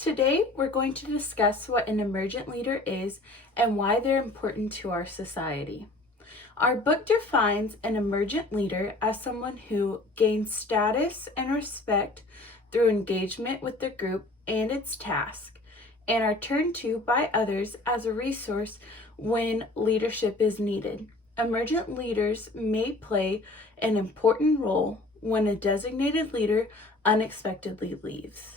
Today, we're going to discuss what an emergent leader is and why they're important to our society. Our book defines an emergent leader as someone who gains status and respect through engagement with the group and its task, and are turned to by others as a resource when leadership is needed. Emergent leaders may play an important role when a designated leader unexpectedly leaves.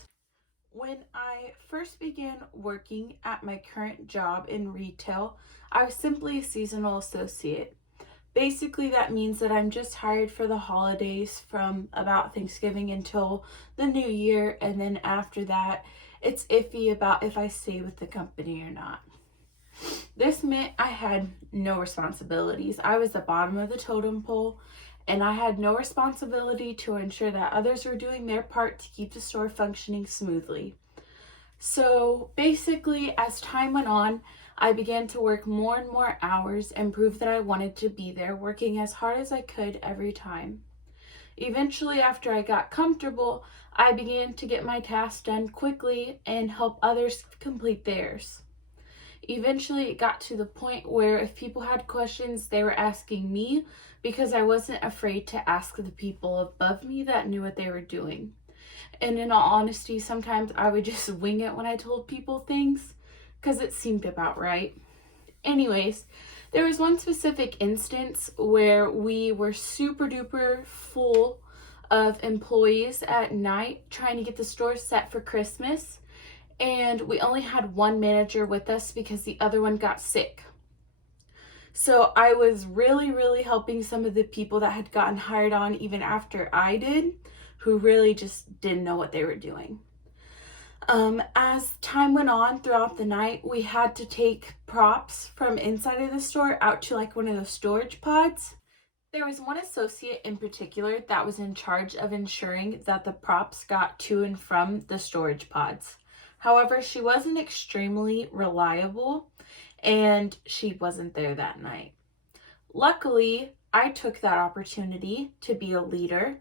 When I first began working at my current job in retail, I was simply a seasonal associate. Basically, that means that I'm just hired for the holidays from about Thanksgiving until the new year, and then after that, it's iffy about if I stay with the company or not. This meant I had no responsibilities. I was the bottom of the totem pole, and I had no responsibility to ensure that others were doing their part to keep the store functioning smoothly. So basically, as time went on, I began to work more and more hours and prove that I wanted to be there, working as hard as I could every time. Eventually, after I got comfortable, I began to get my tasks done quickly and help others complete theirs. Eventually, it got to the point where if people had questions, they were asking me because I wasn't afraid to ask the people above me that knew what they were doing. And in all honesty, sometimes I would just wing it when I told people things because it seemed about right. Anyways, there was one specific instance where we were super duper full of employees at night trying to get the store set for Christmas, and we only had one manager with us because the other one got sick. So I was really helping some of the people that had gotten hired on even after I did, who really just didn't know what they were doing. As time went on throughout the night, we had to take props from inside of the store out to like one of those storage pods. There was one associate in particular that was in charge of ensuring that the props got to and from the storage pods. However, she wasn't extremely reliable and she wasn't there that night. Luckily, I took that opportunity to be a leader,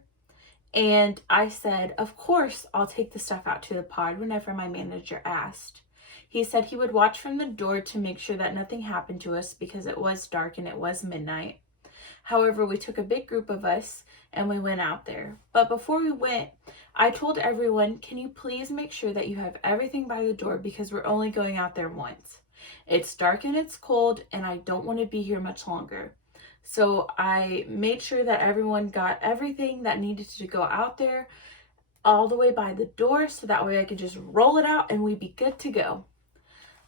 and I said, of course, I'll take the stuff out to the pod whenever my manager asked. He said he would watch from the door to make sure that nothing happened to us because it was dark and it was midnight. However, we took a big group of us and we went out there. But before we went, I told everyone, can you please make sure that you have everything by the door because we're only going out there once. It's dark and it's cold and I don't want to be here much longer. So I made sure that everyone got everything that needed to go out there all the way by the door so that way I could just roll it out and we'd be good to go.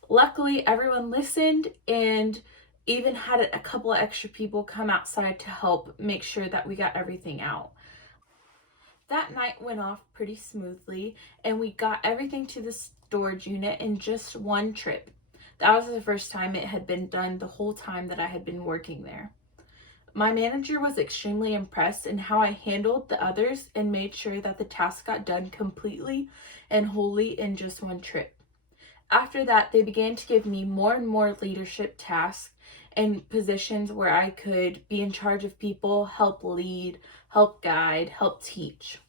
Luckily, everyone listened and even had a couple of extra people come outside to help make sure that we got everything out. That night went off pretty smoothly and we got everything to the storage unit in just one trip. That was the first time it had been done the whole time that I had been working there. My manager was extremely impressed in how I handled the others and made sure that the task got done completely and wholly in just one trip. After that, they began to give me more and more leadership tasks and positions where I could be in charge of people, help lead, help guide, help teach.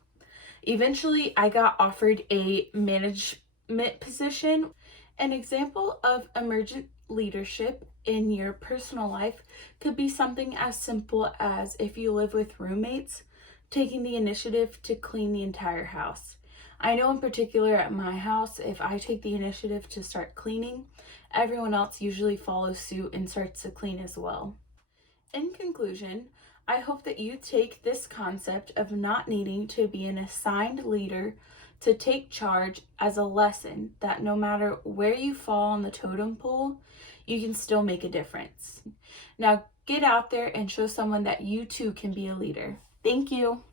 Eventually, I got offered a management position. An example of emergent leadership in your personal life could be something as simple as if you live with roommates, taking the initiative to clean the entire house. I know in particular at my house, if I take the initiative to start cleaning, everyone else usually follows suit and starts to clean as well. In conclusion, I hope that you take this concept of not needing to be an assigned leader to take charge as a lesson that no matter where you fall on the totem pole, you can still make a difference. Now get out there and show someone that you too can be a leader. Thank you.